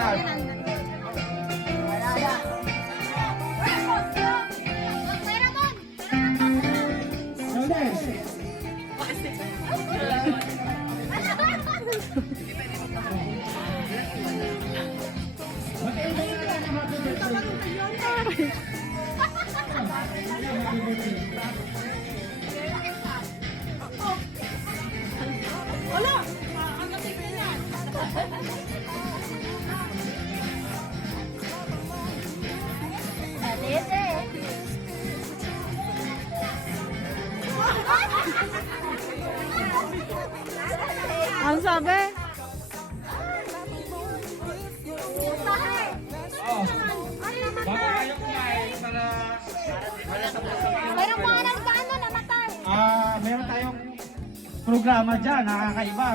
saan? Ang sabi? Oh. Bago kayo kumain para Mayroong mga nagdaan na namatay. meron tayong programa dyan, nakakaiba.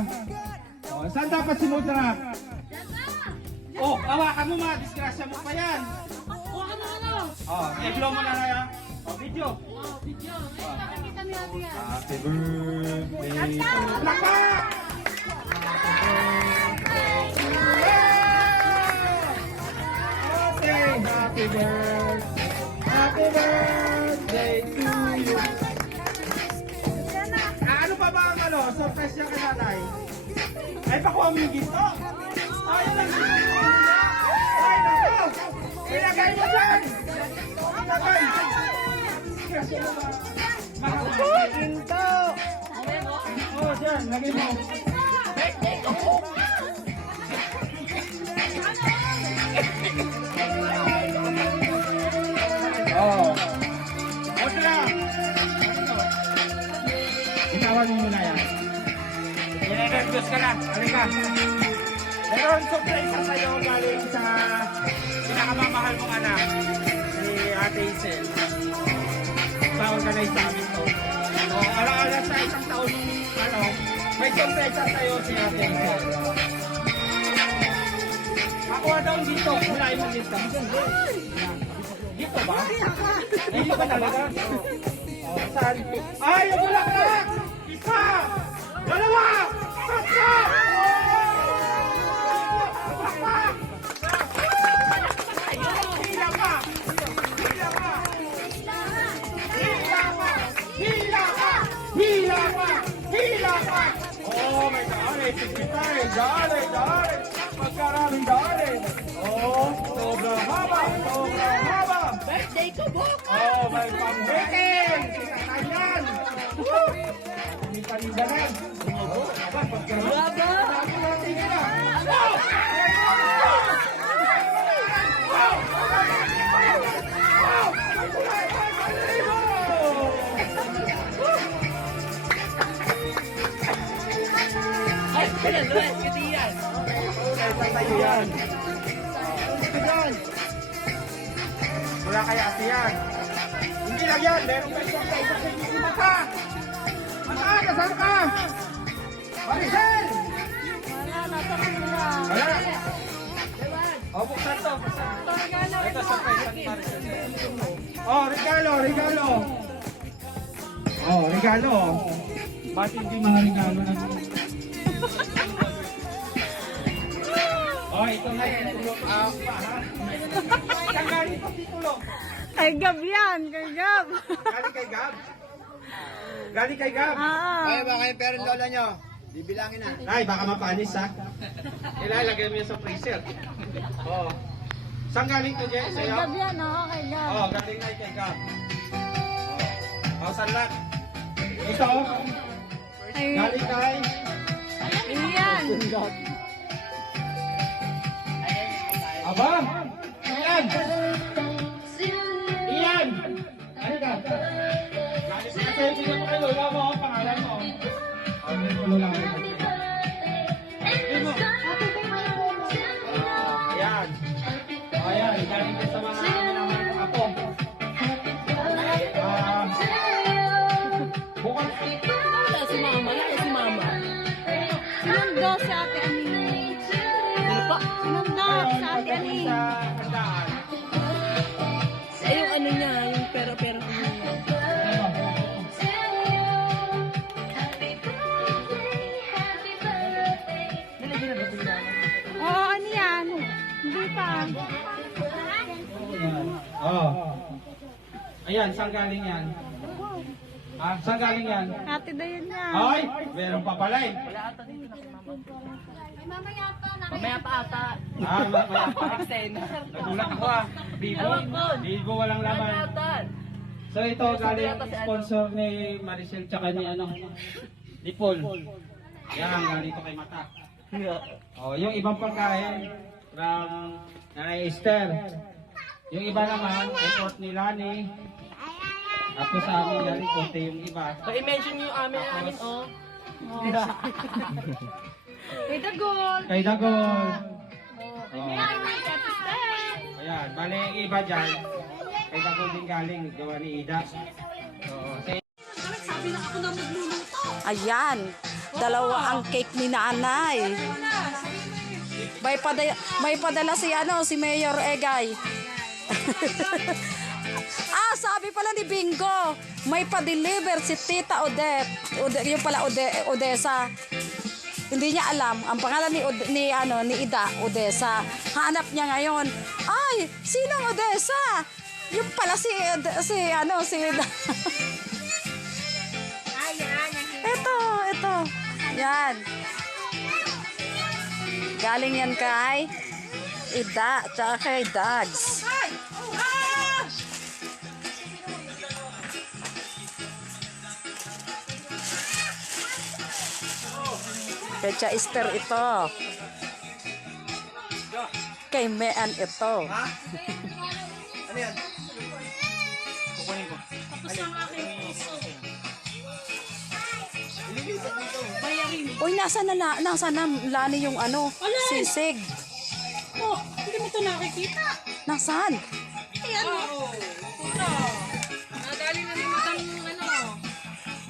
Oh, saan dapat sumudra? Oh, hawakan mo, disgrasya mo pa yan. Oh, i-blow mo na na yan. Oh, video. Happy birthday. Laka! Happy birthday. Happy birthday to you. Ano pa ba ang surprise niya kay nanay? Ay, pakuha mo yung ginto. Ayun lang. Ay, nako. Ilagay mo dyan. Ilagay. Ginto. Oh, dyan. Lagay mo. Oh. Okay na. Itawan mo muna yan. Ninervyos ka na. Halika. Meron surprise sa sa'yo galing sa pinakamamahal mong anak, si Ate Hazel. Pa-organize namin to. So, ala-ala sa isang taon, may surprise sa sa'yo si Ate Hazel. Makuha daw dito. Mulain mo dito. Dito ba? Dito ba talaga? Oh, saan? Ay, yung bulaklak! Isa! Dalawa! Tatlo! Hila pa! Hila pa! Hila pa! Hila pa! Hila pa! Hila pa! Oh my God! Secretary! Dali! Dali! Magkaraming dali! Oh! Sobrang haba! Sobrang haba! Birthday ko bukas. Oh, may pang-breaking! Kinakayan! Woo! May panindahan! Aba, pagkaroon! Sabi natin yun ah! Wow! Wow! Wow! Ay, kulay! Ay, palibo! Ay, pinaluan. Kasi yan. Okay, sa'yo yan! Ito yan! Wala kaya yan. Hindi lang yan. Meron kayo sa isa sa inyo. Mata! Mata! Nasaan ka? Maricel! Wala, nasa kanila. Wala! O, buksan to. Ito sa Maricel. Oh, regalo, regalo. Oh, regalo. Ba't hindi mga regalo na ito? Oh, ito na yung tulog. Saan galing itong titulo? Kay Gab yan, kay Gab. Galing kay Gab? Galing kay Gab? Kaya ba kayo pero lola nyo? Bibilangin na. Ay, baka mapanis ha? Ilalagay mo yan sa freezer. Oo. Saan galing to, Jess? Kay Sa'yo? Gab yan, oo, kay Gab. Oo, galing na kay Gab. Oo, saan lang? Ito, Ay, galing kay... iyan. Aba! Iyan! Iyan! Ano ka? Galing sila sa'yo, tingnan mo kay Lola mo, ang pangalan mo. Okay, Lola mo. Tingnan mo. Ayan. Ayan, galing din sa mga apo. Bukas. Wala si Mama, wala si Mama. Sinundo si Ate Ani. Ano pa? Sinundo si Ate Ani. Sa handaan. Eh, yung ano niya, yung pera-pera niya. Oo, ano yan? Ayan. Oh. Ayan, saan galing yan? Ah, saan galing yan? Ate Dayan niya. Ay, meron pa pala eh. Mamaya pa ata. Ah, mamaya pa. Nagulat ako ah. Bibo. Bibo walang laman. So ito galing sponsor ni Maricel tsaka ni ano, ni Paul. Yan, galing ito kay Mata. Oh, yung ibang pagkain from Nanay Esther. Yung iba naman, import ni Lani. Ako sa amin yan, konti yung iba. So, i-mention yung amin, oh. Kay Dagol. Kay Dagol. Ayan, Ate Steph. Ayan, bali yung iba dyan. Kay Dagol din galing, gawa ni Ida. Oo. Ayan, dalawa ang cake ni nanay. May padala si ano, si Mayor Egay. Sabi pala ni Bingo, may pa-deliver si Tita Odette. Yung pala Odessa. Hindi niya alam ang pangalan ni Ida, Odessa. Hanap niya ngayon. Ay, sinong Odessa? Yung pala si Ida. Ito. Yan. Galing yan kay Ida, tsaka kay Dags. Pecha Esther ito. Kay Mean ito. Ano yan? Kukunin ko. Uy, nasa na Lani yung ano, sisig. Oh, hindi mo ito nakikita. Nasaan? Ayan, oh. Ito. Galing na ni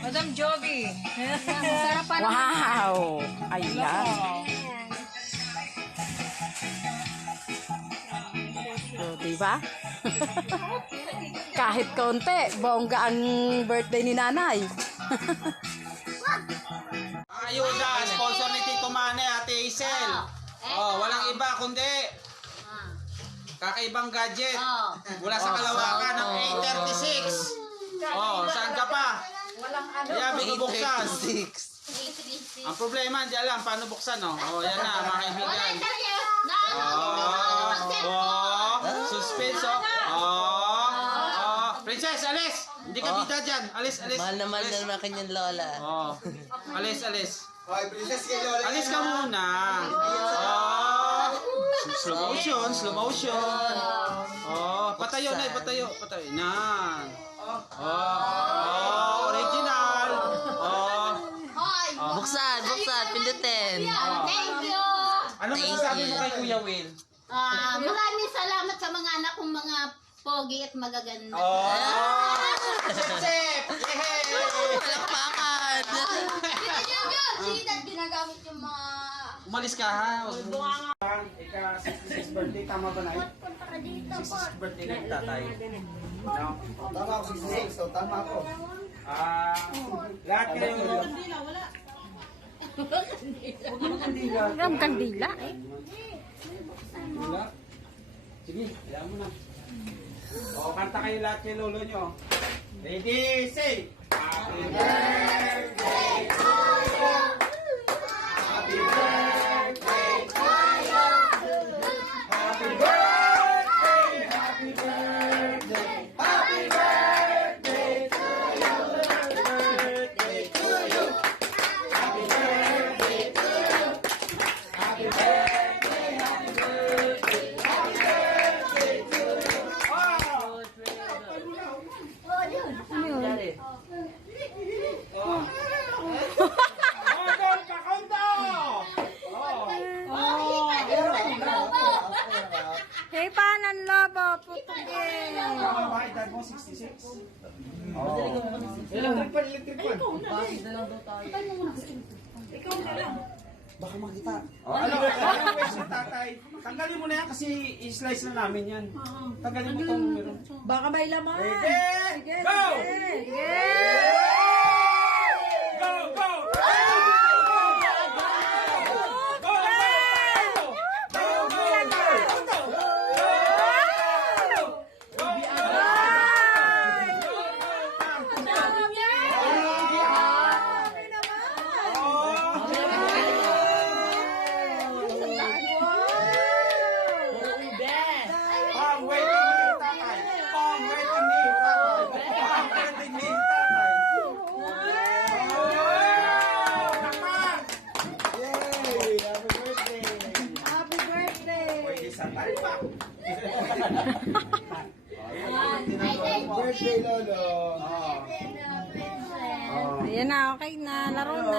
Madam Joby. Sarapan. Wow! Ayan. So, diba? Kahit konti, bongga ang birthday ni nanay. Ayuda, sponsor ni Tito Mane, Ate Hazel. Oh, walang iba kundi kakaibang gadget. Mula sa Kalawakan ng 836. Oh, saan ka pa? Kaya bubuksan. Ang problema, di alam paano buksan, oh. Oh, yan na, mga kaibigan. Suspense, Princess, alis! Hindi ka bida dyan. Alis. Mahal naman na kanyang lola. Oh, alis. Okay, princess kay Lola. Alis ka muna. Slow motion. Oh, patayo na, patayo. Nan. Original. Buksan, pindutin. Thank you! Ano masasabi mo kay Kuya Will? Maraming salamat sa mga anak kong mga pogi at magaganda. Chef! Yehey! Palakpakan! Sige, ginagamit yung mga... Umalis ka ha. Ika-66 birthday, tama ba na yun? Punta ka dito, 66 birthday ng tatay. Tama ako 66, so tama ako. Lahat kayo. Ang kandila eh. Wala. Sige, hayaan mo na. O, kanta kayo lahat kay lolo nyo. Ready, say! Happy birthday to you! Happy birthday to you! Happy birthday! Happy birthday! Happy birthday to you! Birthday to you! Happy birthday to you! Happy birthday! Happy birthday! Happy birthday to you! Hey, panan lobo, putugin. Edad mo 66. Electric pan. Baka makita. Ano question, tatay? Tanggalin mo na yan kasi i-slice na namin yan. Tanggalin mo itong meron. Baka may laman. Ready? Go! Go! Go! isa. Tayo pa ako. Birthday, Lolo. Ayan na, okay na. Laro na.